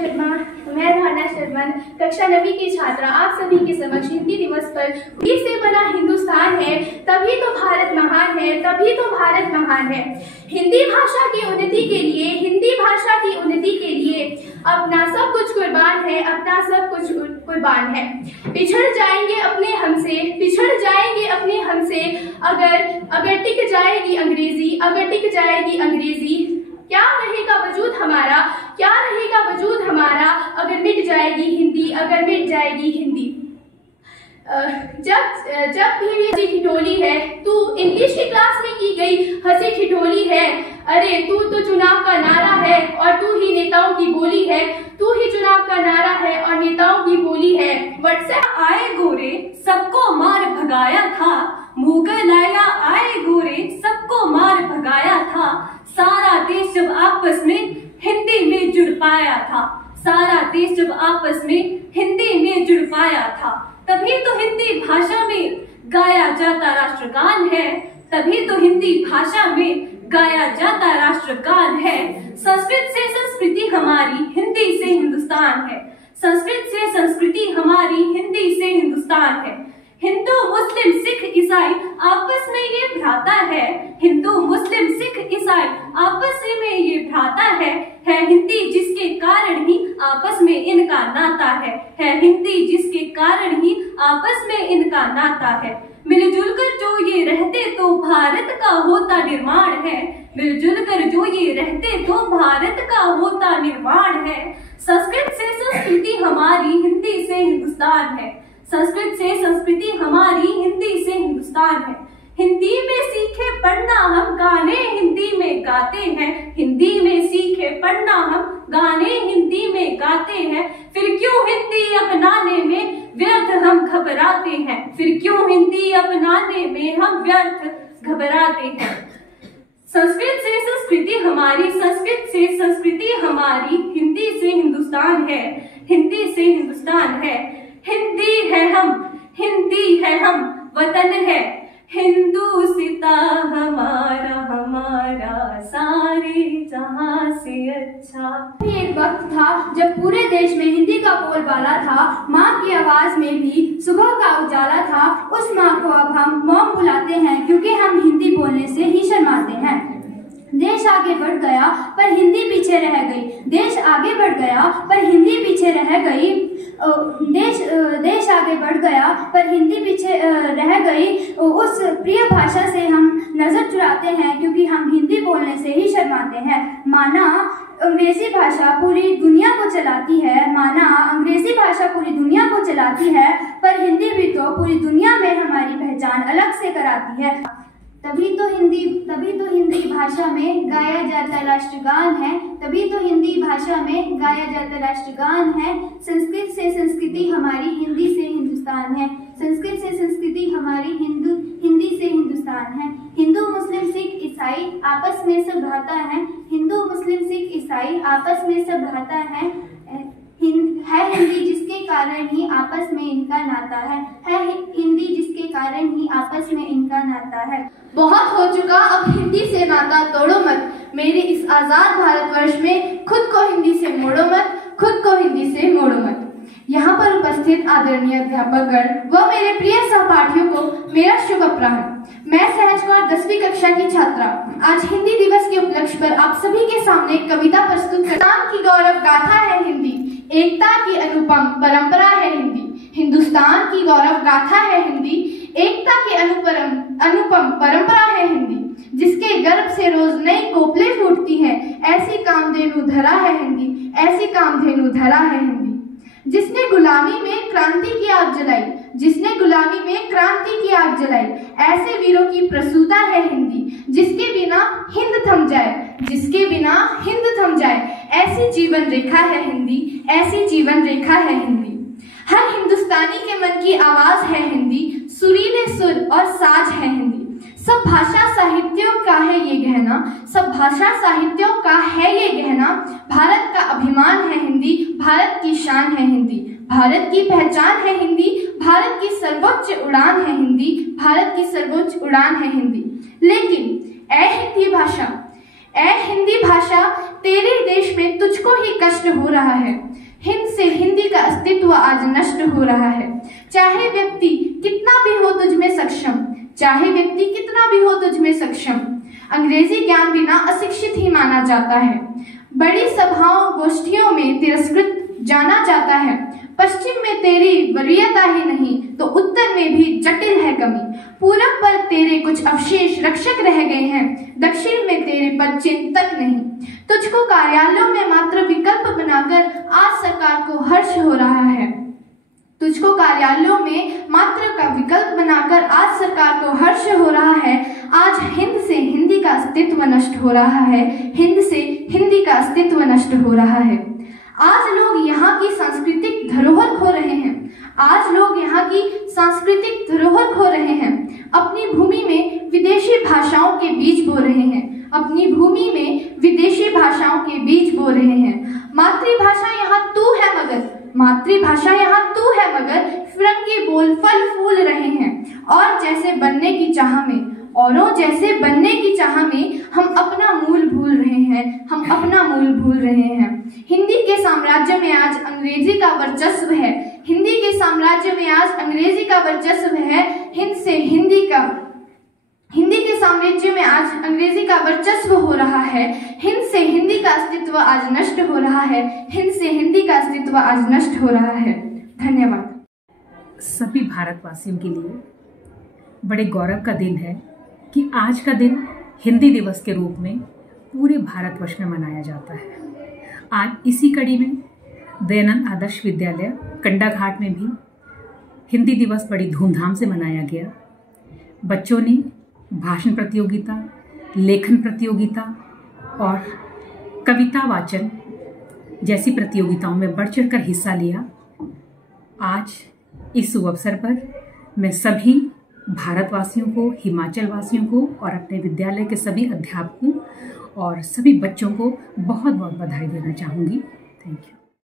शर्मा, मैं धारणा शर्मा, कक्षा 9वीं की छात्रा आप सभी के समक्ष हिंदी दिवस पर हिंदी से बना हिंदुस्तान है तभी तो भारत महान है, तभी तो भारत महान है। हिंदी भाषा की उन्नति के लिए, हिंदी भाषा की उन्नति के लिए अपना सब कुछ कुर्बान है, अपना सब कुछ कुर्बान है। बिछड़ जाएंगे अपने हमसे, बिछड़ जाएंगे अपने हमसे, अगर टिक जाएगी अंग्रेजी, अगर टिक जाएगी अंग्रेजी, क्या रहेगा वजूद हमारा, क्या रहेगा वजूद हमारा, अगर मिट जाएगी हिंदी, अगर मिट जाएगी हिंदी। जब भी हंसी ठिठोली है, तू इंग्लिश की क्लास में की गई हंसी ठिठोली है। अरे तू तो चुनाव का नारा है और तू ही नेताओं की बोली है, तू ही चुनाव का नारा है और नेताओं की बोली है। व्हाट्सएप आए गोरे सबको मार भगाया था, मुगल आया आए गोरे सबको मार भगाया था। सारा देश जब आपस में हिंदी में जुड़ पाया था, सारा देश जब आपस में हिंदी में जुड़ पाया था, तभी तो हिंदी भाषा में गाया जाता राष्ट्रगान है, तभी तो हिंदी भाषा में गाया जाता राष्ट्रगान है। संस्कृत से संस्कृति हमारी, हिंदी से हिंदुस्तान है, संस्कृत से संस्कृति हमारी, हिंदी से हिंदुस्तान है। हिंदू मुस्लिम सिख ईसाई आपस में ये भ्राता है, हिंदू मुस्लिम सिख ईसाई आपस में ये भ्राता है हिंदी जिसके कारण ही आपस में इनका नाता है हिंदी जिसके कारण ही आपस में इनका नाता है। मिलजुल कर जो ये रहते तो भारत का होता निर्माण है, मिलजुल कर जो ये रहते तो भारत का होता निर्माण है। संस्कृत से संस्कृति हमारी, हिंदी से हिंदुस्तान है, संस्कृत से संस्कृति हमारी, हिंदी से हिंदुस्तान है। हिंदी में सीखे पढ़ना हम गाने हिंदी में गाते हैं, हिंदी में सीखे पढ़ना हम गाने हिंदी में गाते हैं। फिर क्यों हिंदी अपनाने में व्यर्थ हम घबराते हैं, फिर क्यों हिंदी अपनाने में हम व्यर्थ घबराते हैं। संस्कृत से संस्कृति हमारी, संस्कृत से संस्कृति हमारी, हिंदी से हिंदुस्तान है, हिंदी से हिंदुस्तान है। हिंदी है हम, हिंदी है हम, वतन है हिंदुस्ता हमारा, हमारा सारे जहां से अच्छा। एक वक्त था जब पूरे देश में हिंदी का बोलबाला था, माँ की आवाज में भी सुबह का उजाला था। उस माँ को अब हम मॉम बुलाते हैं क्योंकि हम हिंदी बोलने से ही शर्माते हैं। देश आगे बढ़ गया पर हिंदी पीछे रह गई, देश आगे बढ़ गया पर हिंदी पीछे रह गई, देश आगे बढ़ गया पर हिंदी पीछे रह गई। उस प्रिय भाषा से हम नजर चुराते हैं क्योंकि हम हिंदी बोलने से ही शर्माते हैं। माना अंग्रेजी भाषा पूरी दुनिया को चलाती है, माना अंग्रेजी भाषा पूरी दुनिया को चलाती है, पर हिंदी भी तो पूरी दुनिया में हमारी पहचान अलग से कराती है। तभी तो हिंदी भाषा में गाया जाता राष्ट्रगान है, तभी तो हिंदी भाषा में गाया जाता राष्ट्रगान है। संस्कृत से संस्कृति हमारी, हिंदी से हिंदुस्तान है, संस्कृत से संस्कृति हमारी, हिंदी से हिंदुस्तान है। हिंदू मुस्लिम सिख ईसाई आपस में सब भ्राता है, हिंदू मुस्लिम सिख ईसाई आपस में सब भ्राता है हिंदी जिसके कारण ही आपस में इनका नाता है हिंदी जिसके कारण ही आपस में इनका नाता है। बहुत हो चुका, अब हिंदी से नाता तोड़ो मत, मेरे इस आजाद भारतवर्ष में खुद को हिंदी से मोड़ो मत, खुद को हिंदी से मोड़ो मत। यहाँ पर उपस्थित आदरणीय अध्यापकगण व मेरे प्रिय सहपाठियों को मेरा शुभ अपराह्न। मैं सहज कौर 10वीं कक्षा की छात्रा आज हिंदी दिवस के उपलक्ष्य पर आप सभी के सामने कविता प्रस्तुत हिंदुस्तान की गौरव गाथा है हिंदी, एकता की अनुपम परंपरा है हिंदी। हिंदुस्तान की गौरव गाथा है हिंदी, एकता की अनुपम परंपरा है हिंदी। जिसके गर्भ से रोज नई कोपलें फूटती हैं, ऐसी कामधेनु धरा है हिंदी, ऐसी कामधेनु धरा है हिंदी। जिसने गुलामी में क्रांति की आग जलाई, जिसने गुलामी में क्रांति की आग जलाई, ऐसे वीरों की प्रसूता है हिंदी। जिसके बिना हिंद थम जाए, जिसके बिना हिंद थम जाए, ऐसी जीवन रेखा है हिंदी, ऐसी जीवन रेखा है हिंदी। हर हिंदुस्तानी के मन की आवाज है हिंदी, सुरीले सुर और साज है हिंदी। सब भाषा साहित्यों का है ये गहना, सब भाषा साहित्यों का है ये गहना। भारत का अभिमान है हिंदी, भारत की शान है हिंदी, भारत की पहचान है हिंदी, भारत की सर्वोच्च उड़ान है हिंदी, भारत की सर्वोच्च उड़ान है हिंदी। लेकिन ऐ हिंदी भाषा तेरे देश में तुझको ही कष्ट हो रहा है। से हिंदी का अस्तित्व आज नष्ट हो रहा है। चाहे व्यक्ति कितना भी हो तुझ में सक्षम, चाहे व्यक्ति कितना भी हो तुझ में सक्षम, अंग्रेजी ज्ञान बिना अशिक्षित ही माना जाता है। बड़ी सभाओं गोष्ठियों में तिरस्कृत जाना जाता है। पश्चिम में तेरी वरीयता ही नहीं तो उत्तर में भी जटिल है कमी। पूरब पर तेरे कुछ अवशेष रक्षक रह गए हैं, दक्षिण में तेरे पद चिन्ह तक नहीं। तुझको कार्यालयों में मात्र विकल्प बनाकर आज सरकार को हर्ष हो रहा है। तुझको कार्यालयों में मात्र का विकल्प बनाकर आज सरकार को हर्ष हो रहा है। आज हिंद से हिंदी का अस्तित्व नष्ट हो रहा है, हिंद से हिंदी का अस्तित्व नष्ट हो रहा है। आज लोग यहाँ की सांस्कृतिक धरोहर खो रहे हैं। आज लोग यहाँ की सांस्कृतिक धरोहर खो रहे हैं। अपनी भूमि में विदेशी भाषाओं के बीज बो रहे हैं। अपनी भूमि में विदेशी भाषाओं के बीज बो रहे हैं। मातृभाषा यहाँ तू है मगर, मातृभाषा यहाँ तू है मगर फिरंगी बोल फल फूल रहे हैं। और जैसे बनने की चाह में, औरों जैसे बनने की चाह में हम अपना मूल भूल रहे हैं, हम अपना मूल भूल रहे हैं। हिंदी के साम्राज्य में आज अंग्रेजी का वर्चस्व है। हिंदी के साम्राज्य में आज अंग्रेजी का वर्चस्व है। हिंदी के साम्राज्य में आज अंग्रेजी का वर्चस्व हो रहा है। हिंद से हिंदी का अस्तित्व आज नष्ट हो रहा है। हिंद से हिंदी का अस्तित्व आज नष्ट हो रहा है। धन्यवाद। सभी भारतवासियों के लिए बड़े गौरव का दिन है कि आज का दिन हिंदी दिवस के रूप में पूरे भारतवर्ष में मनाया जाता है। आज इसी कड़ी में दयानंद आदर्श विद्यालय कंडाघाट में भी हिंदी दिवस बड़ी धूमधाम से मनाया गया। बच्चों ने भाषण प्रतियोगिता, लेखन प्रतियोगिता और कविता वाचन जैसी प्रतियोगिताओं में बढ़ चढ़कर हिस्सा लिया। आज इस शुभ अवसर पर मैं सभी भारतवासियों को, हिमाचल वासियों को और अपने विद्यालय के सभी अध्यापकों और सभी बच्चों को बहुत बहुत बधाई देना चाहूँगी। Thank you.